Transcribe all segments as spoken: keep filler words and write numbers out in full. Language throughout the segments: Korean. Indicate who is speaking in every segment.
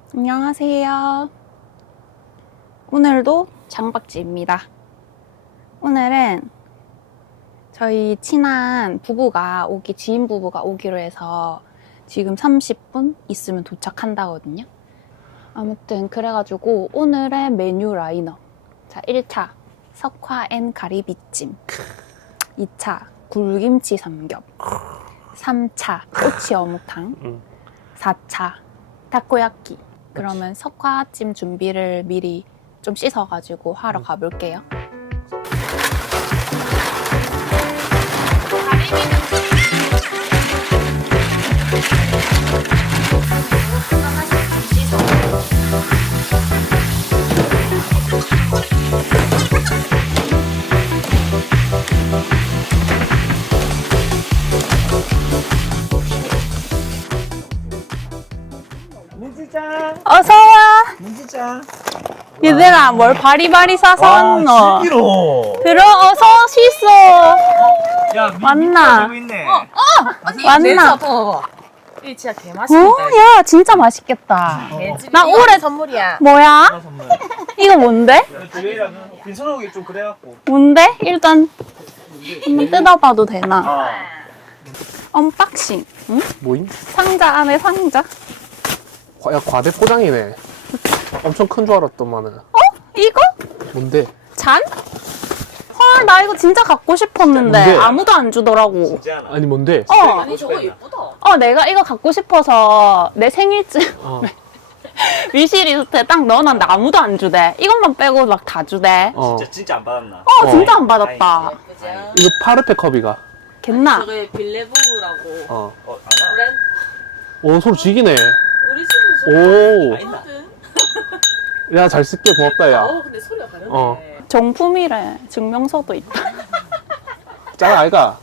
Speaker 1: 안녕하세요. 오늘도 장박지입니다. 오늘은 저희 친한 부부가 오기, 지인 부부가 오기로 해서 지금 삼십 분 있으면 도착한다거든요. 아무튼 그래가지고 오늘의 메뉴 라인업. 자, 일 차 석화 앤 가리비찜, 이 차 굴김치 삼겹, 삼 차 꼬치 어묵탕, 사 차 타코야끼. 그러면 석화찜 준비를 미리 좀 씻어가지고 하러 가볼게요.
Speaker 2: 민지짱.
Speaker 1: 어서와.
Speaker 2: 민지짱.
Speaker 1: 얘들아, 뭘 바리바리 싸서 왔노?
Speaker 2: 진기로.
Speaker 1: 들어, 어서 씻어.
Speaker 2: 야, 미,
Speaker 1: 맞나?
Speaker 2: 들고 있네.
Speaker 1: 어, 맞나?
Speaker 3: 이 진짜 개맛있다.
Speaker 1: 어, 야, 진짜 맛있겠다. 나 올해
Speaker 3: 선물이야.
Speaker 1: 뭐야?
Speaker 2: 선물.
Speaker 1: 이거 뭔데?
Speaker 2: 두개랑 빈손오기 좀 그래갖고.
Speaker 1: 뭔데? 일단 한번 뜯어봐도 되나?
Speaker 2: 아.
Speaker 1: 언박싱. 응?
Speaker 4: 뭐임?
Speaker 1: 상자 안에 상자.
Speaker 4: 과, 야, 과대 포장이네. 엄청 큰 줄 알았더만은.
Speaker 1: 어? 이거?
Speaker 4: 뭔데?
Speaker 1: 잔? 헐, 나 이거 진짜 갖고 싶었는데
Speaker 4: 뭔데?
Speaker 1: 아무도 안 주더라고.
Speaker 2: 진짜 하나.
Speaker 4: 아니 뭔데?
Speaker 1: 어,
Speaker 3: 아니 저거 예쁘다.
Speaker 1: 어, 내가 이거 갖고 싶어서 내 생일쯤
Speaker 4: 어.
Speaker 1: 위시리스트에 딱 넣어놨는데 아무도 안 주대. 이것만 빼고 막 다 주대.
Speaker 4: 어.
Speaker 2: 진짜 진짜 안 받았나?
Speaker 1: 어,
Speaker 4: 어.
Speaker 1: 진짜 안 받았다.
Speaker 3: 예쁘지?
Speaker 4: 이거 파르페 컵이가.
Speaker 1: 겠나?
Speaker 3: 저게 빌레부라고.
Speaker 4: 어.
Speaker 2: 어, 아나?
Speaker 3: 브랜
Speaker 4: 오, 소리 지기네.
Speaker 3: 우리 집에서
Speaker 4: 오.
Speaker 2: 있나?
Speaker 4: 야, 잘 쓸게. 고맙다, 야.
Speaker 3: 어 근데 소리가 다르네.
Speaker 4: 어.
Speaker 1: 정품이래. 증명서도 있다.
Speaker 4: 짭 아이가?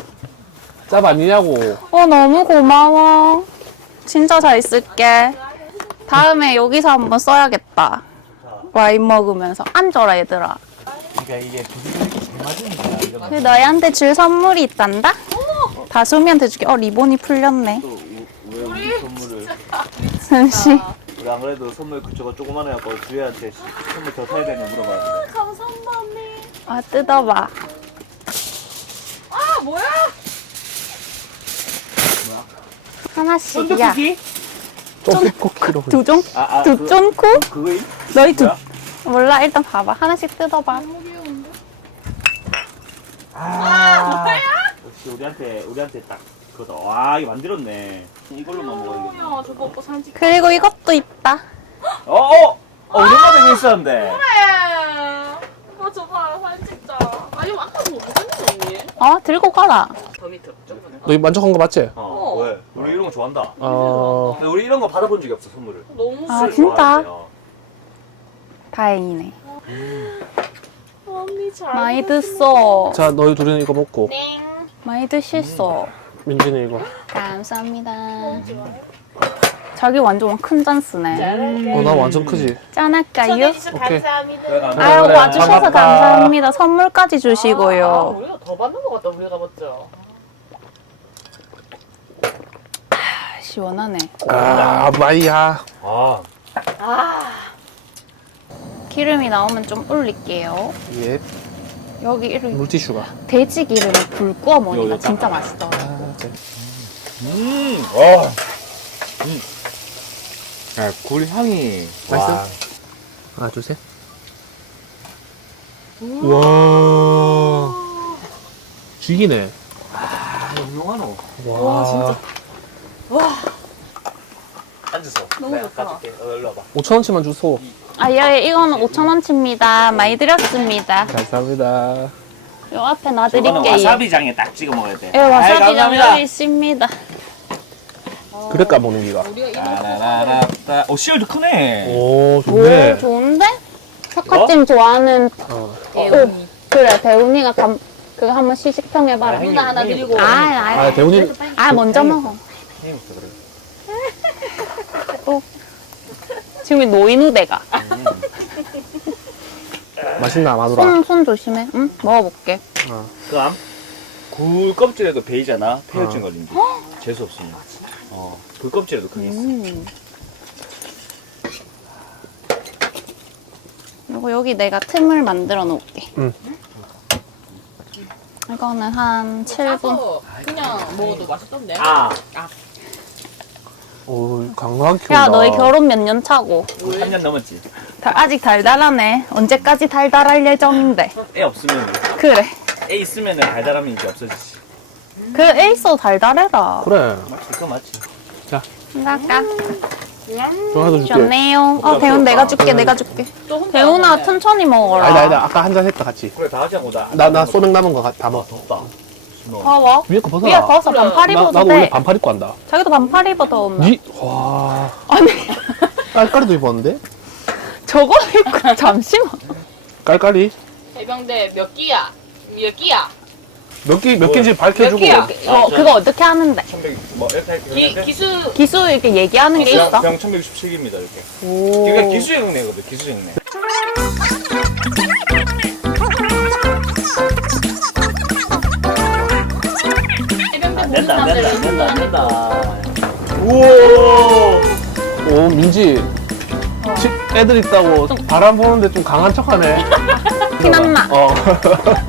Speaker 4: 짭 아니냐고.
Speaker 1: 어, 너무 고마워. 진짜 잘 쓸게. 다음에 여기서 한번 써야겠다. 와인 먹으면서. 앉아라, 얘들아.
Speaker 2: 그러니까 이게 부지런히 잘 맞으는 거야. 이런 거.
Speaker 1: 근데 너희한테 줄 선물이 있단다? 다솜이한테 줄게. 어, 리본이 풀렸네.
Speaker 2: 또 우- 왜 우리 선물을
Speaker 1: 잠시.
Speaker 2: 우리 안 그래도 선물 그저거 조그만 해갖고 주혜한테 시- 선물 더 사야 되냐 물어봤는데.
Speaker 3: 감사합니다 언니.
Speaker 1: 아, 뜯어봐.
Speaker 3: 아 뭐야?
Speaker 1: 하나씩이야.
Speaker 4: 쪼꼬키로.
Speaker 1: 두 종?
Speaker 2: 아, 아,
Speaker 1: 두
Speaker 2: 그-
Speaker 1: 쫑쿠?
Speaker 2: 그거임?
Speaker 1: 너희 두,
Speaker 2: 뭐야?
Speaker 1: 몰라. 일단 봐봐. 하나씩 뜯어봐.
Speaker 2: 아, 역시 우리한테 우리한테 딱 그거다. 와, 이거 만들었네. 이걸로만 먹어야겠네.
Speaker 3: 야 저거 오빠 사진 찍.
Speaker 1: 그리고 이것도 있다.
Speaker 2: 어, 어, 어, 오랜만에 되고 있었는데.
Speaker 3: 그래. 어 저봐 사진 찍자. 아니 아까도 못 찍었는데 언니.
Speaker 1: 어, 들고 가라.
Speaker 3: 더 밑에 좀.
Speaker 4: 너 이거 만족한 거 맞지?
Speaker 2: 어, 왜? 우리 이런 거 좋아한다.
Speaker 4: 어.
Speaker 2: 근데 우리 이런 거 받아본 적이 없어, 선물을.
Speaker 3: 너무
Speaker 1: 아,
Speaker 3: 싫어.
Speaker 1: 진짜?
Speaker 2: 좋아하는데, 어.
Speaker 1: 다행이네.
Speaker 3: 언니 잘.
Speaker 1: 많이 드써.
Speaker 4: 자, 너희 둘이는 이거 먹고.
Speaker 3: 네.
Speaker 1: 많이 드실소.
Speaker 4: 민지는 이거.
Speaker 1: 감사합니다. 자기 완전 큰 잔 쓰네.
Speaker 4: 어, 나 완전 크지?
Speaker 1: 짠할까요?
Speaker 3: 전해주셔서
Speaker 4: 오케이.
Speaker 3: 감사합니다.
Speaker 2: 그래, 감사합니다.
Speaker 1: 아유,
Speaker 4: 그래,
Speaker 1: 와주셔서
Speaker 4: 반갑다.
Speaker 1: 감사합니다. 선물까지
Speaker 3: 아,
Speaker 1: 주시고요.
Speaker 3: 우리가 더 받는 것 같다. 우리가 맞죠?
Speaker 1: 아, 시원하네.
Speaker 4: 아, 마이야.
Speaker 2: 아,
Speaker 3: 아.
Speaker 1: 기름이 나오면 좀 올릴게요.
Speaker 4: 예.
Speaker 1: 여기 이렇게
Speaker 4: 물티슈가.
Speaker 1: 돼지 기름에 불 구워 먹으니까
Speaker 2: 여기
Speaker 1: 진짜 맛있더라.
Speaker 4: 아, 제.
Speaker 2: 음, 와. 음. 야, 굴 향이.
Speaker 4: 맛있어?
Speaker 2: 와.
Speaker 4: 하나, 둘, 셋. 와. 죽이네.
Speaker 2: 아, 유명하노.
Speaker 4: 와,
Speaker 3: 진짜. 와.
Speaker 2: 앉아서.
Speaker 3: 너무
Speaker 2: 내가
Speaker 3: 좋다.
Speaker 2: 가줄게. 어, 일로 와봐.
Speaker 4: 오천 원치만 주소.
Speaker 1: 아, 예, 이거는 오천 원치입니다. 많이 드렸습니다.
Speaker 4: 감사합니다.
Speaker 1: 요 앞에
Speaker 2: 저거는
Speaker 1: 놔드릴게요.
Speaker 2: 와사비장에 딱 찍어 먹어야 돼.
Speaker 1: 예, 와사비장
Speaker 2: 감사합니다.
Speaker 1: 여기 있습니다.
Speaker 4: 그래 까보는 기가.
Speaker 3: 우리가 이런
Speaker 2: 따라라라따. 오, 씨알도 크네.
Speaker 4: 오,
Speaker 1: 오,
Speaker 4: 좋네.
Speaker 1: 좋은데? 석화찜 좋아하는
Speaker 4: 어.
Speaker 3: 대웅이.
Speaker 1: 그래, 대훈이가 감, 그거 한번 시식평해봐라.
Speaker 2: 아, 형님,
Speaker 3: 누나 하나
Speaker 2: 형님.
Speaker 3: 드리고.
Speaker 1: 아, 아,
Speaker 4: 아, 대훈이
Speaker 1: 아, 먼저 먹어.
Speaker 2: 형님 없어, 그래.
Speaker 1: 또. 지금 노인우대가.
Speaker 2: 음.
Speaker 4: 맛있나, 마누라?
Speaker 1: 손, 손 조심해. 응? 먹어볼게.
Speaker 4: 어.
Speaker 2: 그럼 굴 껍질에도 베이잖아. 폐혈증
Speaker 4: 어.
Speaker 2: 걸린대. 재수 없으면. 어, 굴 껍질에도 강했어.
Speaker 1: 음. 그리고 여기 내가 틈을 만들어 놓을게.
Speaker 4: 응.
Speaker 1: 이거는 한 칠 분.
Speaker 3: 짜서 그냥 먹어도 맛있던데.
Speaker 2: 아,
Speaker 4: 오, 강하게 키운다.
Speaker 1: 야, 너희 결혼 몇 년 차고?
Speaker 2: 삼 년 넘었지.
Speaker 1: 다- 아직 달달하네. 언제까지 달달할 예정인데.
Speaker 2: 애 없으면,
Speaker 1: 그래.
Speaker 2: 애 있으면 달달함이 이제 없어지지.
Speaker 1: 그 에이서 달달해라.
Speaker 4: 그래.
Speaker 2: 맞지, 그거 맞지.
Speaker 1: 생각까
Speaker 4: 좀 하나 더 줄게.
Speaker 1: 좋네요. 어, 대훈 내가 줄게, 내가 줄게.
Speaker 3: 또 혼자
Speaker 1: 대훈아,
Speaker 3: 먹네.
Speaker 1: 천천히 먹어라.
Speaker 4: 아니다, 아니다. 아까 한 잔 했다, 같이.
Speaker 2: 그래, 다 하자고, 나.
Speaker 4: 나, 나 소맥 남은 거 다 먹어.
Speaker 2: 덥다. 너.
Speaker 1: 더워?
Speaker 4: 위에 거 벗어라.
Speaker 1: 위에 벗어,
Speaker 3: 그래.
Speaker 1: 반팔
Speaker 4: 나,
Speaker 1: 입어도
Speaker 4: 나도 원래
Speaker 1: 돼.
Speaker 4: 반팔 입고 한다.
Speaker 1: 자기도 반팔 입어, 더우면.
Speaker 4: 니, 와.
Speaker 1: 아니,
Speaker 4: 깔깔이도 입었는데?
Speaker 1: 저거 입고, 잠시만.
Speaker 4: 깔깔이?
Speaker 3: 해병대 몇 끼야? 몇 끼야?
Speaker 4: 몇 개, 몇 개인지
Speaker 3: 몇
Speaker 4: 밝혀주고.
Speaker 3: 개야?
Speaker 1: 이거, 그거 어떻게 하는데?
Speaker 2: 천백, 뭐, 이렇게 할게.
Speaker 3: 기, 기수
Speaker 1: 기수 이렇게 얘기하는 게 있어?
Speaker 2: 병 천백육십칠 개입니다, 이렇게.
Speaker 1: 오.
Speaker 2: 이게 기수형내거든, 기수형내.
Speaker 3: 해병대
Speaker 2: 안
Speaker 3: 모든
Speaker 2: 된다, 안
Speaker 3: 남자를
Speaker 2: 된다, 안 된다, 안
Speaker 3: 입는다.
Speaker 2: 된다. 우와!
Speaker 4: 오, 민지. 집 애들 있다고 바람 보는데 좀 강한 척 하네.
Speaker 1: 티난나.
Speaker 4: 어.